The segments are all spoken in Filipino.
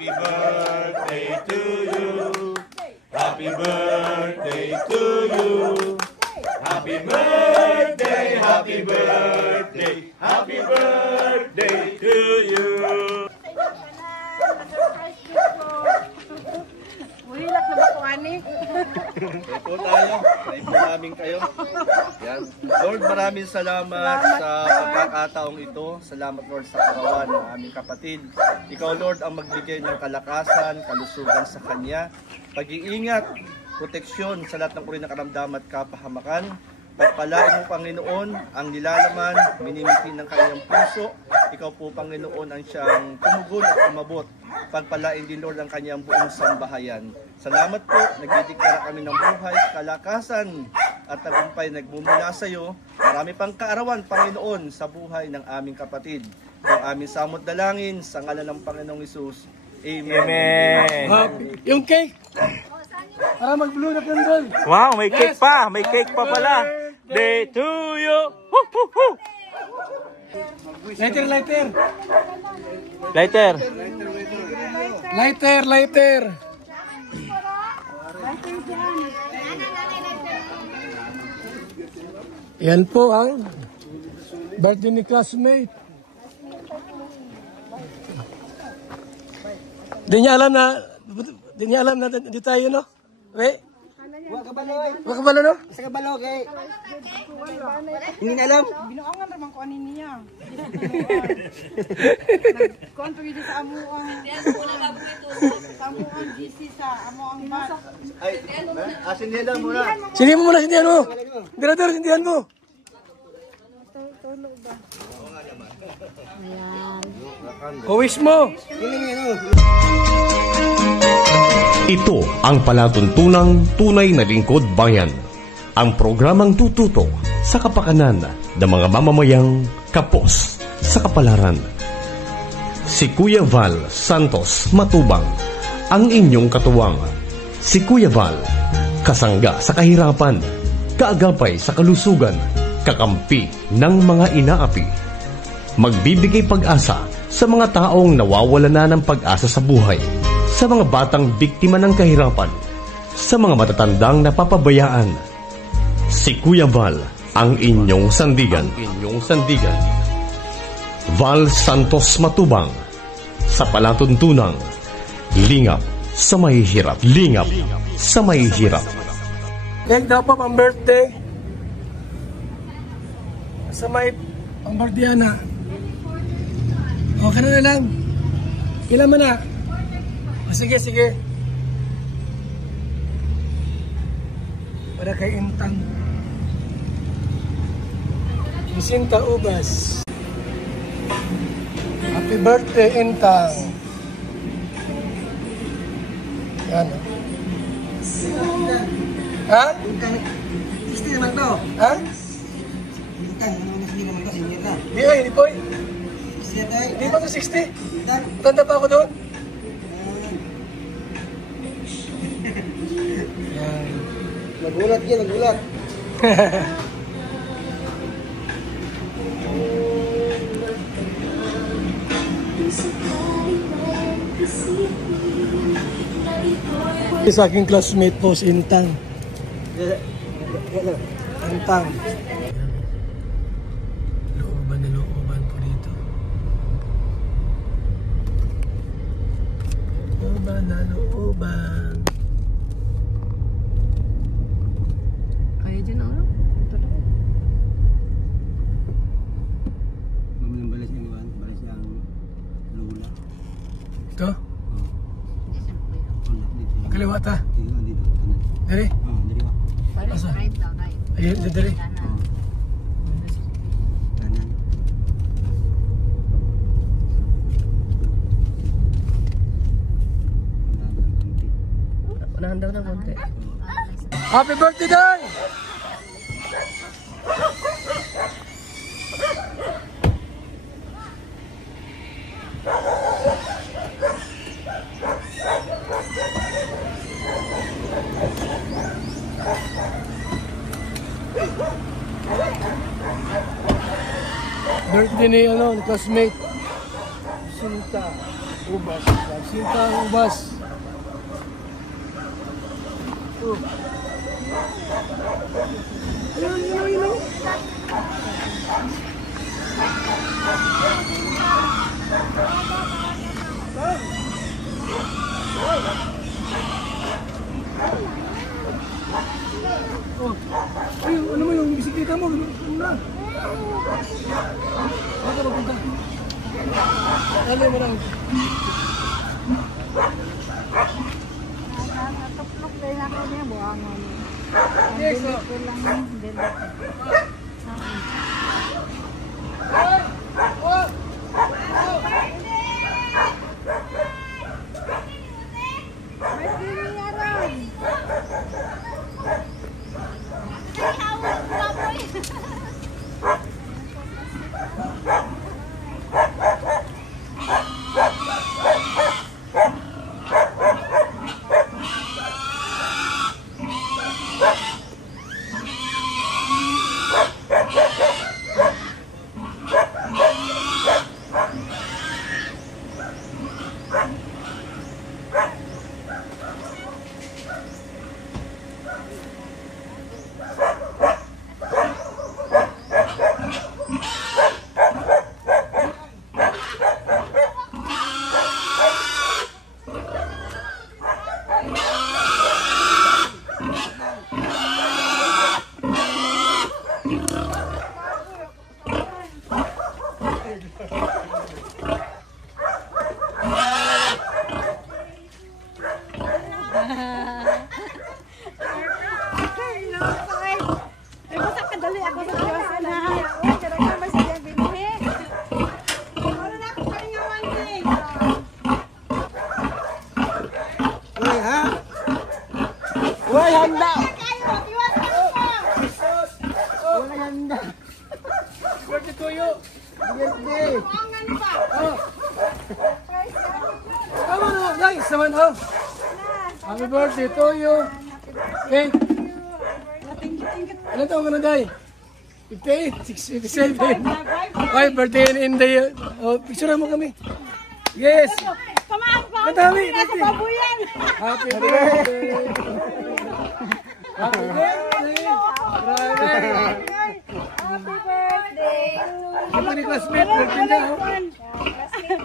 Happy birthday to you. Happy birthday to you. Happy birthday, happy birthday, happy birthday to you. Buhilak na ba ko, ani? Pray po tayo. Pray po namin kayo. Yan. Lord, maraming salamat sa pagkakataong ito. Salamat, Lord, sa katawan ng aming kapatid. Ikaw, Lord, ang magbigay ng kalakasan, kalusugan sa kanya, pag-iingat, proteksyon sa lahat ng uri ng karamdaman at kapahamakan. Pagpalain mo, Panginoon, ang nilalaman, minimitin ng kanyang puso. Ikaw po, Panginoon, ang siyang tumugon at umabot. Pagpalain din, Lord, ang kanyang buong sambahayan. Salamat po, nagdidiklara kami ng buhay, kalakasan at tagumpay nagmumula sa iyo. Marami pang kaarawan, Panginoon, sa buhay ng aming kapatid. Ang aming samot dalangin sa ngalan ng Panginoong Hesus. Amen. Amen. Yung cake! Para mag-blow na candle. Wow, may cake pa. May cake pa pala. Day to you. Woo, woo, woo. Lighter, lighter. Lighter. Lighter, lighter. Yan po ang birthday ni classmate. Di niya alam na di tayo, no? We? Wag kabalo, no? Sa kabalo kay. Hindi na alam. Binuangan naman ko ani niya. Nag-contribute sa amuang. Sa amuang GC sa amuang bat. Ay, sindihan muna. Sindihan mo muna, sindihan mo. Director, sindihan mo. Tulog ba? Huwis mo. Ito ang palatuntunang tunay na lingkod bayan. Ang programang tututo sa kapakanan ng mga mamamayang kapos sa kapalaran. Si Kuya Val Santos Matubang, ang inyong katuwang. Si Kuya Val, kasangga sa kahirapan, kaagapay sa kalusugan, kakampi ng mga inaapi. Magbibigay pag-asa sa mga taong nawawala na ng pag-asa sa buhay, sa mga batang biktima ng kahirapan, sa mga matatandang napapabayaan. Si Kuya Val, ang inyong sandigan. Val Santos Matubang, sa palatuntunang lingap sa mahihirap. Lingap sa mahihirap. Cake daw po pang birthday. Sa may pang birthday na. O, na lang. Kailan mo na? O, sige, sige. Para kay Intang. Jacinta Ubas. Happy birthday, Intang. Yan. Ha? 60 naman to. Ha? Intang, ano hindi naman to, senior na. Di ay, di po eh. Di ba to 60? Tanda pa ako doon? Nagulat yan, nagulat. Sa aking classmate po si Intang. Intang. Looban po dito. Looban. Kaya dyan ang ano? Mamalang balas niya naman, balas niya ang lula. Ito? Kaliwa ta? Dito. Dari? Dari ba? Asa? Ayun, dari. Kanan. Unahan daw ng konti. Happy birthday, Day! Birthday ni classmate. Sinta Ubas. Sintang ubas. Ayun. Oh, ayun, ano mo yung bisikleta mo? Ano ka mapunta? Ano mo lang? Natuplok din ako niya, buwangan. Yes, Ko lang din. May piniyaran. Birthday to you. Birthday. Come on, guys. Naman, oh. Happy birthday to you. Okay. Ano taong ka na, Day? 58? 67? Ay, birthday in the... Oh, picture mo kami. Yes. Katami. Babuyan. Happy birthday. Happy birthday. Happy birthday. Ako ni classmate. Birthday na, oh.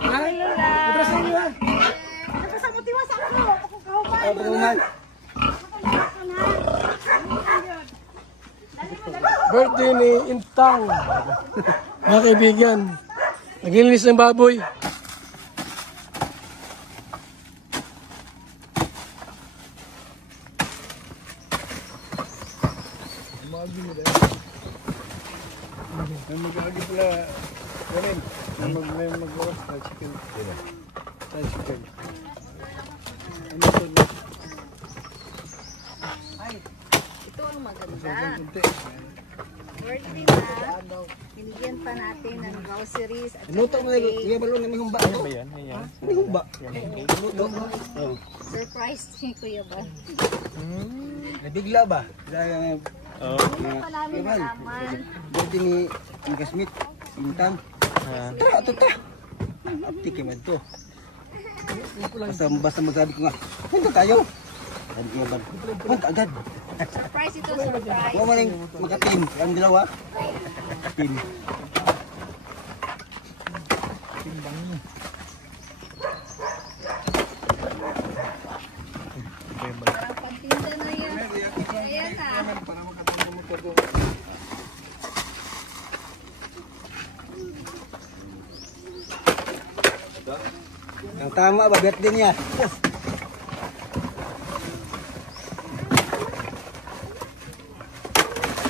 Ha? Madrasan niyo, ha? Nakasangutiwas ako. Ako kahuman. Pagkakuman. Birthday ni Intang. Mga kaibigan. Naglilinis ng baboy. Mag-agi pala. Ganun. Mag-oras na chicken. Chicken. Ano ito? Ito ang maganda. Birthday na. Binigyan pa natin ng groceries at Luto mo yung iya balon na may humba. Ano ba yan? May humba. Luto. surprise ni Kuya ba? Nabigla ba? Dahil Ano pa namin nalaman? birthday ni Kasmit. Intang. Tara, ito ta. Apti kiman to. Basta magsabi ko nga, punta tayo. Sabi ko nga, punta agad. Surprise ito, surprise. Huwag mo rin makatim. Ang dalawa. Tim. Parang pagtinda na yan. Ayan na. Ang tama ba, birthday niya?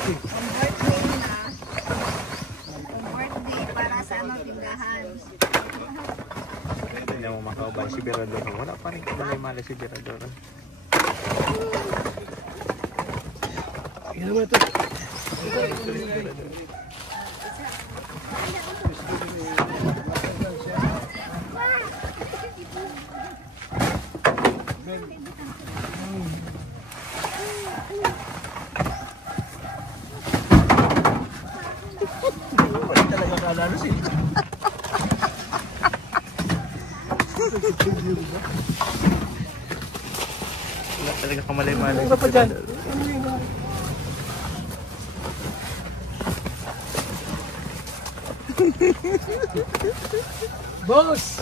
Ang birthday na. Ang birthday para sa anong tindahan. Hindi mo makaubay si Birador. Wala pa rin malay si Birador. Yan naman ito. Wala talaga kalalo sila. talaga kamalay-malay. Ano pa dyan? Boss!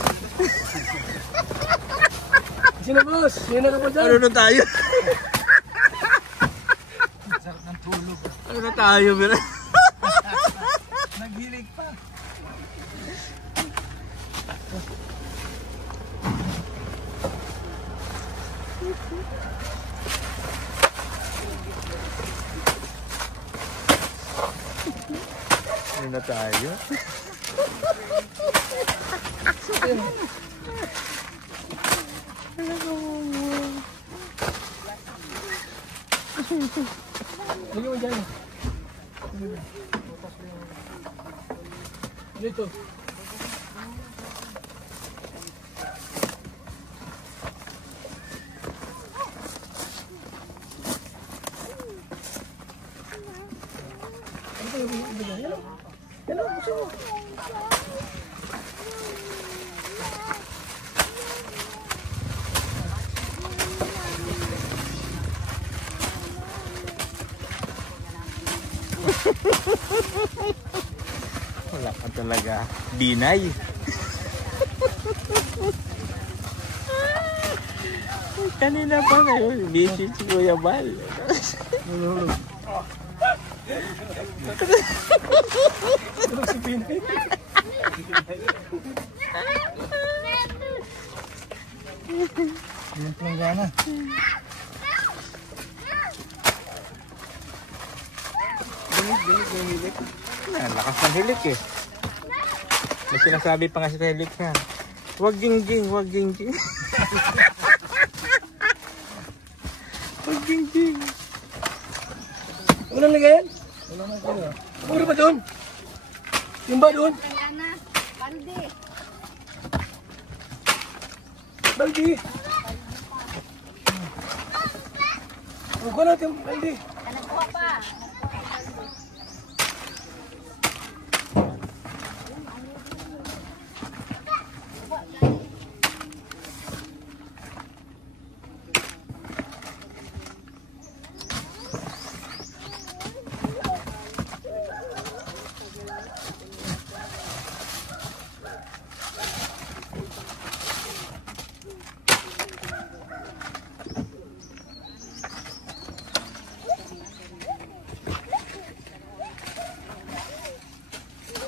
Sino boss? Sino ka pa dyan? Ano na tayo? Ano na tayo, bro? Naghilig pa. Ano na tayo? Lagi mo dyan. Dito. Wala ka talaga. Dinay. Kanina pa kayo. Busy si Kuya Bal. Tulog si Pinay. Yan lang gana. Hilik. Ang lakas ng hilik eh. May sinasabi pa nga sa hilik niya. Huwag gingging, huwag gingging. Huwag gingging. Walang lagayan? Wala na kaya. Puro ba doon? Yung ba doon? Balde. Baldi. Huwag ka natin, Baldi. Nagkuha pa.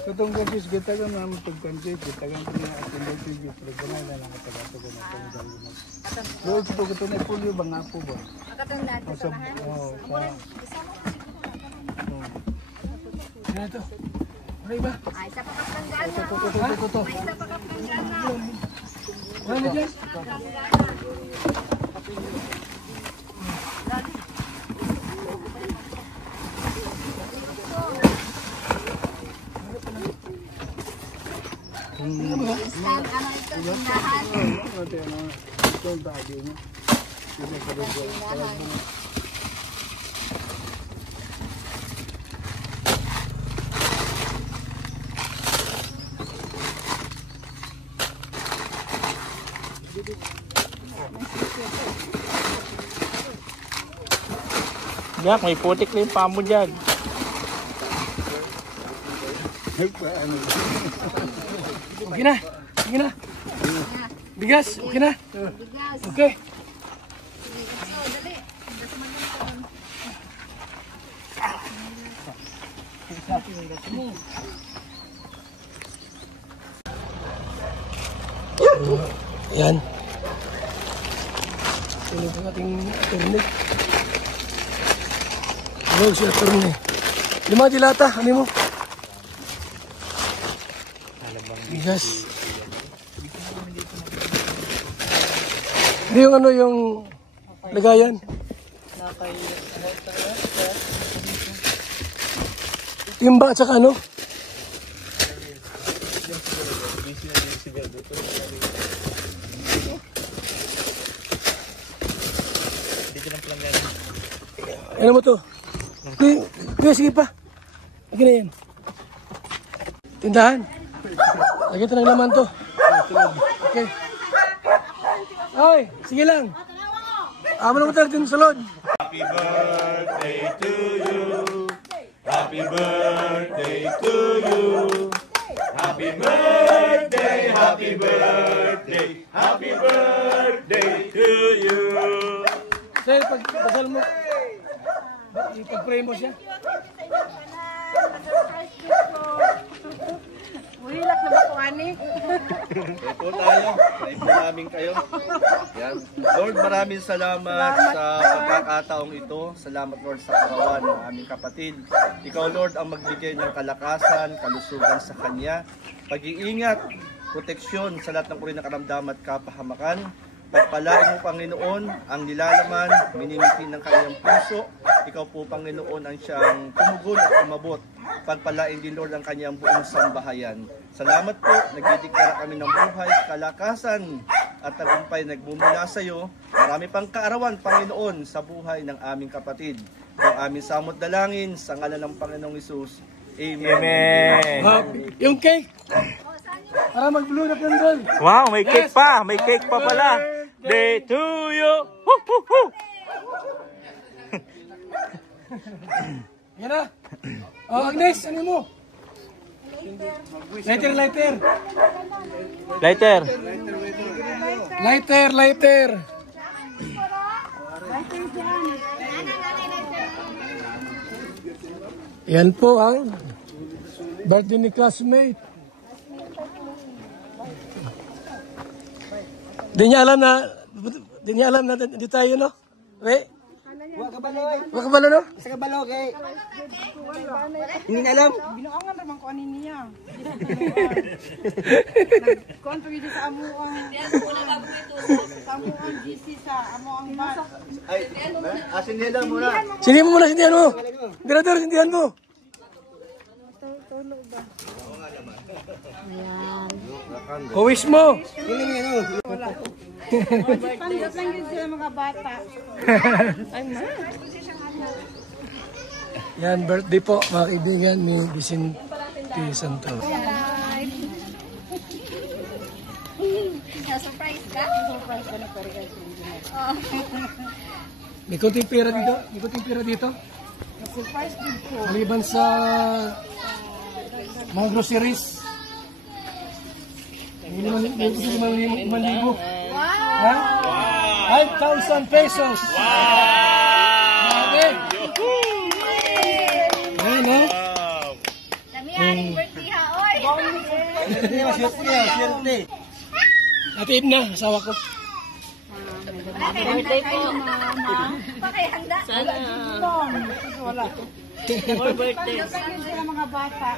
Katong gansis kita kan namin pagkansit, kita kan punya atendente di programa na lang katagato ko na tanggal mo. Lo ito na pulyo bang apo ba? Makatanda ko sa bahay. Ano ito? Okay ba? Ay, sa pakapanggal na. Ito. May isa pakapanggal na. Wala na dyan? Stand, ano ito, tindahan. Ate ano, ito ang bagay niya. Ito sa lugar. Tindahan. Yak, may putik na yung paa mo dyan. Ano? Okay na. Okay na. Bigas. Okay na. Bigas. Okay. So, dali. Das magandang. Ayan. Sino po ating attorney? Hello, si attorney. Lima dilata, ano mo? Bigas. Hindi yung ano yung lagayan. Timba at saka ano? Ano mo to? Kuya, sige pa. Lagi na yan. Tindahan. Lagi ito ng laman to. Okay. Ay, sige lang. Amo na mo tayo din sulod. Happy birthday to you. Happy birthday to you. Happy birthday, happy birthday, happy birthday to you. Sir, pagpasal mo. Ipag-pray mo siya. Ulilak na ba ito, ani? Pray po tayo. Pray po namin kayo. Yan. Lord, maraming salamat sa pagkakataong ito. Salamat, Lord, sa karawan ng aming kapatid. Ikaw, Lord, ang magbigay ng kalakasan, kalusugan sa kanya, pag-iingat, proteksyon sa lahat ng uri ng karamdaman at kapahamakan. Pagpalain mo, Panginoon, ang nilalaman, minimitin ng kanyang puso. Ikaw po, Panginoon, ang siyang tumugon at umabot. Pagpalain din, Lord, ang kanyang buong sambahayan. Salamat po, nagdidiklara kami ng buhay, kalakasan at tagumpay nagmumula sa iyo. Marami pang kaarawan, Panginoon, sa buhay ng aming kapatid. Ang aming samot dalangin sa ngalan ng Panginoong Hesus. Amen. Amen. Yung cake. Para mag-blue na candle. Wow, may cake pa. May cake pa pala. Day to you. Woo, woo, woo. Yan na. Oh, Agnes, ano mo? Lighter. Lighter. Yan po ang birthday ni classmate. Di niya alam na di tayo, no? Re? Wakabalo, no? Sa kabalo kay. Hindi na alam. Binuangan naman ko ani niya. Kuan pag sa amuang. Sa amuang GC sa amuang bat. Ay, asindihan muna. Sindihan mo muna, sindihan mo. Brother, sindihan mo. Tulog ba? Huwis mo. Wala. Panggap lang yun sila mga bata. Ay, ma. Yan, birthday po, mga kaibigan ni Vicente Santos. Surprise ka? Surprise ka na pare guys. May kunting pera dito. Surprise din po. Maliban sa mga groceries. May 5,000 pesos. Wow! Ayan, ha? Dami haring birthday ha, oy! Natin na, asawa ko. Birthday po, mama. Pakihanda. Sana. Wala. More birthday. Panggap lang yun sila mga bata.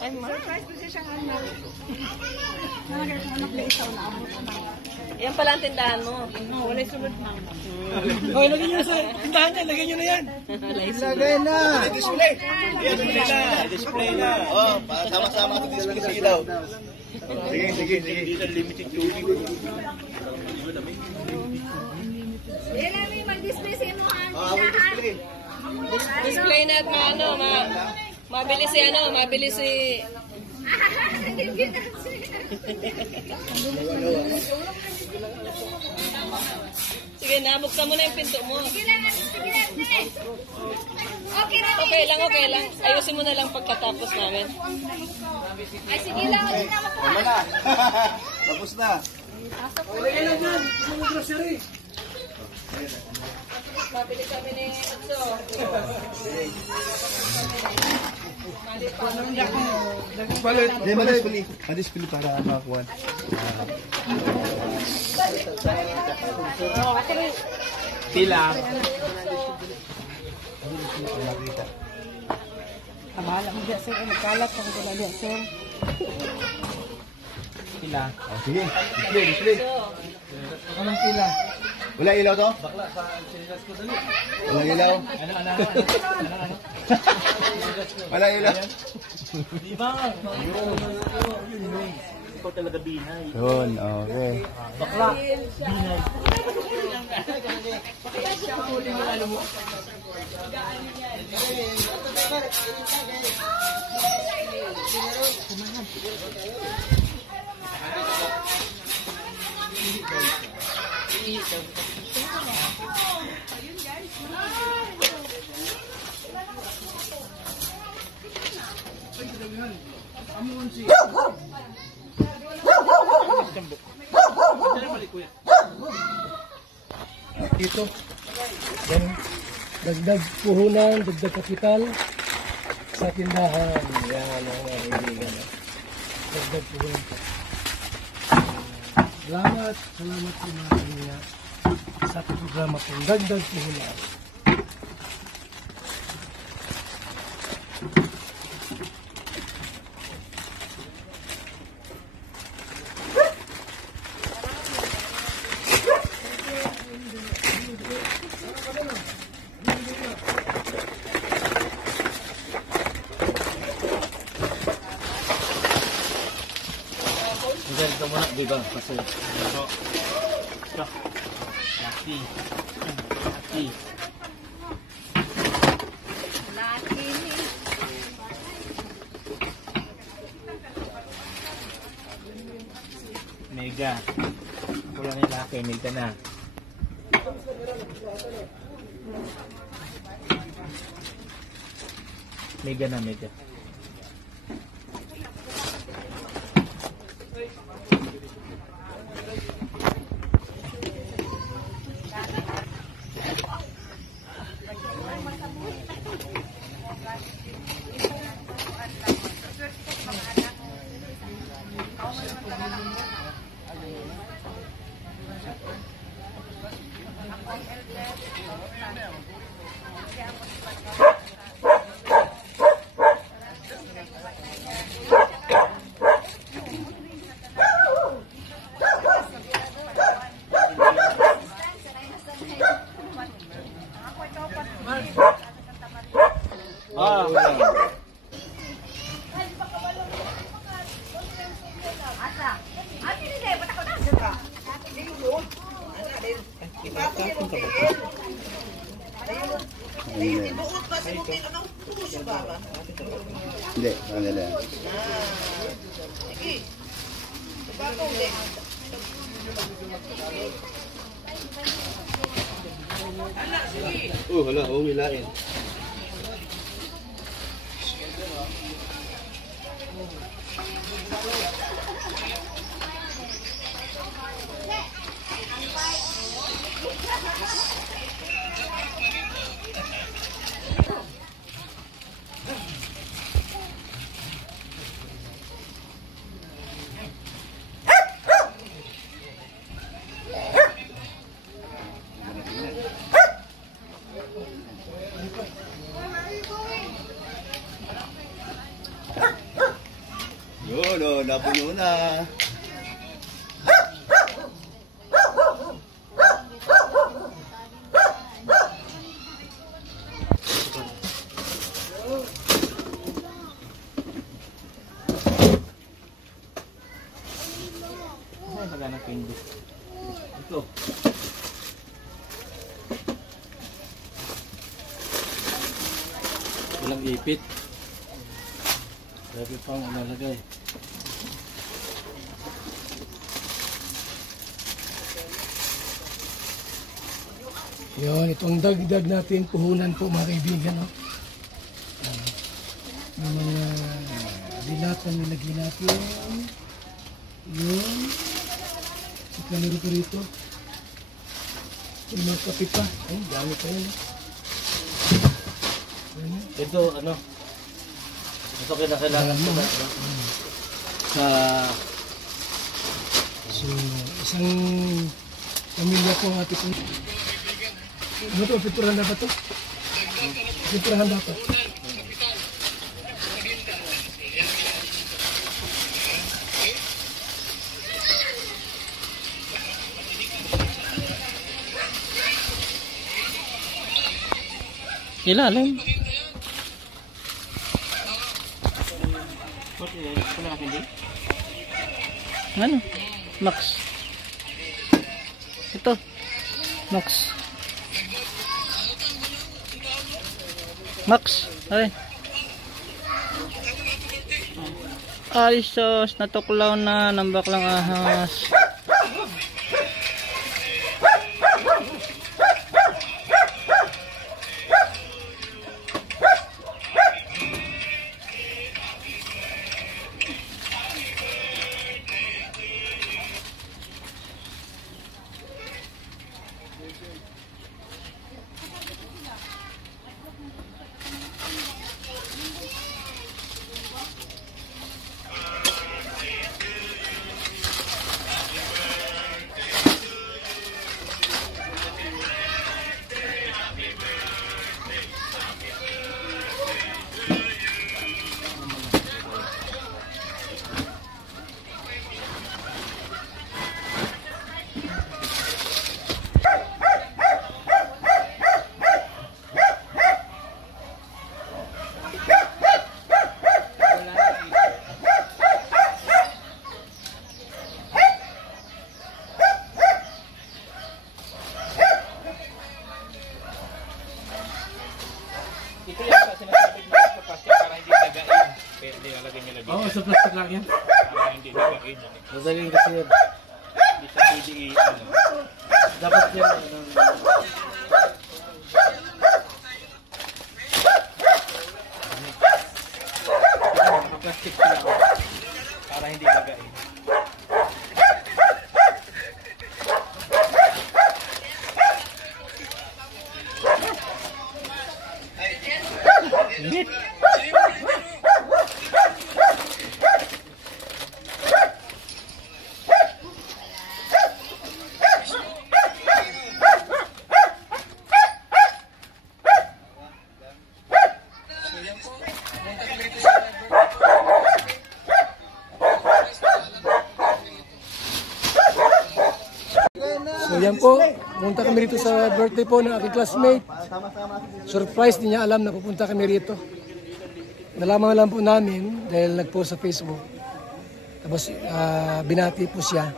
Ay, ma. Surprise ko siya siyang anak. Nalagay ko anak na isaw na amo. Yan pala ang tindahan mo. Wala sunod na. Okay, lagyan nyo sa tindahan niya, lagyan nyo na yan. Lagay na. Display na. Oh, sama-sama ito display sa ilaw. Sige. Dito limited tubig. Yan namin mag-display sa imo. Display. Display na at mabili si Sige na, buksan mo na yung pinto mo. Sige lang. Okay lang. Ayusin mo na lang pagkatapos namin. Ay, sige lang. Tama na. Tapos na. Lagyan na dyan, mga grocery. Mabili kami ni Utso. Display para makakuha. Pila. Amahala mo dyan sir. Nagkalat ako ko na dyan sir. Pila. Oh, sige. Display. Anong pila? Wala ilaw to? Wala ilaw? Wala ilaw? Ikaw talaga binay. Yun, okay. Bakla. Binay. Dito. Yan. Dagdag puhunan, dagdag kapital sa tindahan. Yan ang kaibigan. Dagdag puhunan. Salamat po mga kanya sa programa po. Dagdag puhunan. Ganito muna, di ba? Kasi, ito. Laki. Laki. Mega. Kulang yung laki, mega na. Mega na, mega. Hindi, ano lang. Hala, umilain. Yun, napuno na. Ito. Walang ipit. Grabe pang umalagay. Yun, itong dagdag natin puhunan po mga kaibigan. No? Yung mga dilatan nilagay natin. Yun. Sika meron ko rito. Yung mga kape pa. Ay, dami pa yun. Ito, ano? Ito kinakailangan mo sa... So, isang pamilya po ang ating po. Ano ito? Pinturahan dapat ito? Pinturahan dapat. Ilalim. Ano? Max. Ito. Max. Max. Ay. Ay sos. Natuklaw na. Nambak lang ahas. Ito yung sinasabi ko sa plastic para hindi dagain. Pwede lalagay nila dito. Oo, sa plastic lang yan. Para hindi dagain. Dadagin kasi yan. Hindi sa PDE. Dapat yan. Plastic sila para hindi dagain. Init. So yan po, pumunta kami rito sa birthday po ng aking classmate. Surprise, di niya alam na pupunta kami rito. Nalaman lang po namin dahil nag-post sa Facebook. Tapos binati po siya.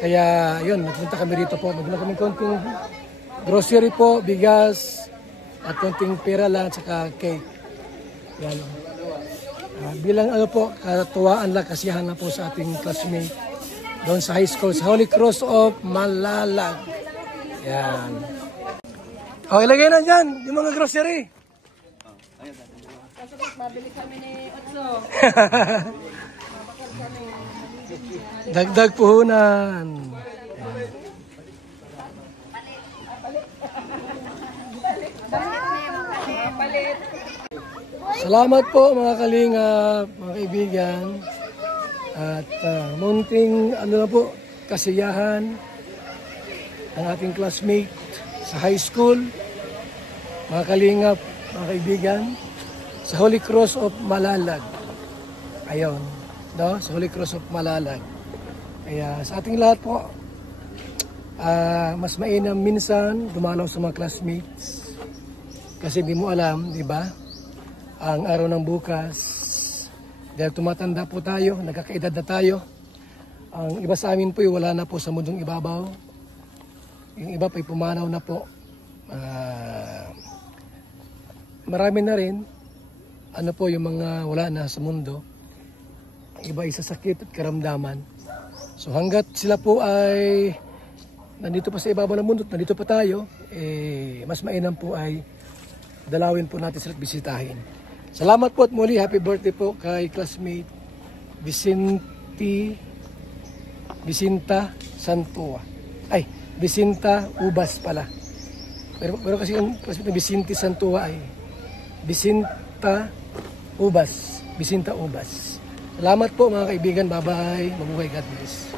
Kaya yun, nagpunta kami rito po. Magdala kami konting grocery po, bigas, at konting pera lang, at saka cake. Yan. Bilang ano po, katuwaan lang, kasiyahan lang po sa ating classmate. Doon sa high school, sa Holy Cross of Malalag. Yan. O, ilagay na dyan, yung mga grocery. Mabili kami ni Otso. Dagdag puhunan. Salamat po mga kalingap, mga kaibigan. At munting ano na po, kasiyahan ang ating classmate sa high school, mga kalingap, mga kaibigan, sa Holy Cross of Malalag. Ayun, no? Sa Holy Cross of Malalag. Kaya sa ating lahat po, mas mainam minsan dumalaw sa mga classmates. Kasi di mo alam, di ba? Ang araw ng bukas, dahil tumatanda po tayo, nagkakaedad na tayo. Ang iba sa amin po, wala na po sa mundong ibabaw. Yung iba po, pumanaw na po. Marami na rin, ano po, yung mga wala na sa mundo. Ang iba isa sakit at karamdaman. So hanggat sila po ay nandito pa sa ibabaw ng mundo, nandito pa tayo, mas mainam po ay dalawin po natin sila at bisitahin. Salamat po at muli, happy birthday po kay classmate Vicinta Santua. Ay, Vicinta Ubas pala. Pero kasi yung classmate na Vicinti Santua ay Vicinta Ubas. Salamat po mga kaibigan, bye-bye. Mabuhay, God bless.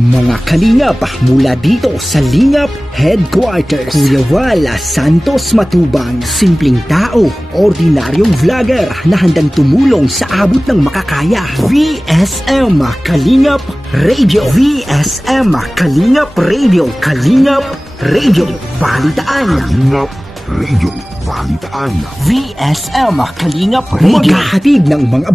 Mga kalingap mula dito sa Lingap Headquarters, Kuya Val Santos Matubang, simpleng tao, ordinaryong vlogger na handang tumulong sa abot ng makakaya. VSM Kalingap Radio, VSM Kalingap Radio, Kalingap Radio Balitaan, Kalingap Radio Balitaan, VSM Kalingap Radio, maghahatid ng mga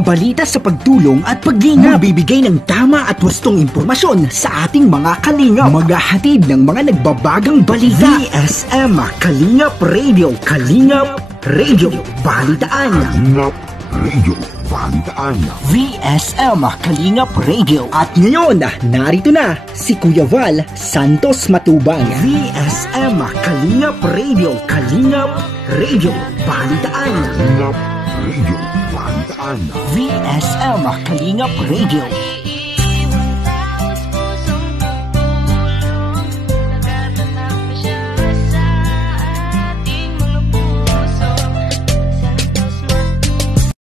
balita sa pagtulong at paglinga, bibigay ng tama at wastong impormasyon sa ating mga kalingap, maghahatid ng mga nagbabagang balita. VSM Kalingap Radio, Kalingap Radio Balitaan, Kalingap Radio Balitaan, VSM Kalingap Radio. At ngayon, narito na si Kuya Val Santos Matubang. VSM Kalingap Radio, Kalingap Radio Balitaan, Kalingap Radio Balitaan, VSM Kalingap Radio.